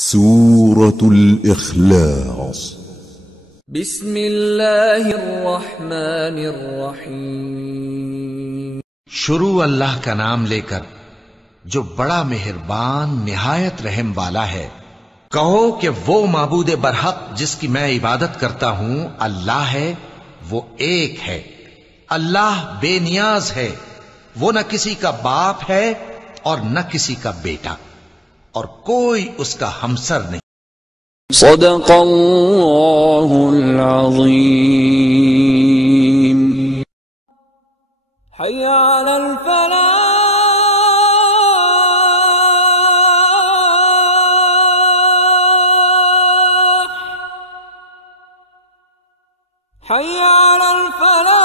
सूरतुल इखलास। बिस्मिल्लाहिर्रहमानिर्रहीम। शुरू अल्लाह का नाम लेकर जो बड़ा मेहरबान निहायत रहम वाला है। कहो कि वो माबूद बरहक जिसकी मैं इबादत करता हूं अल्लाह है, वो एक है। अल्लाह बेनियाज है, वो न किसी का बाप है और न किसी का बेटा, और कोई उसका हमसर नहीं। सदक़ल्लाहुल अज़ीम। हय्या अलल फलाह। हय्या अलल फलाह।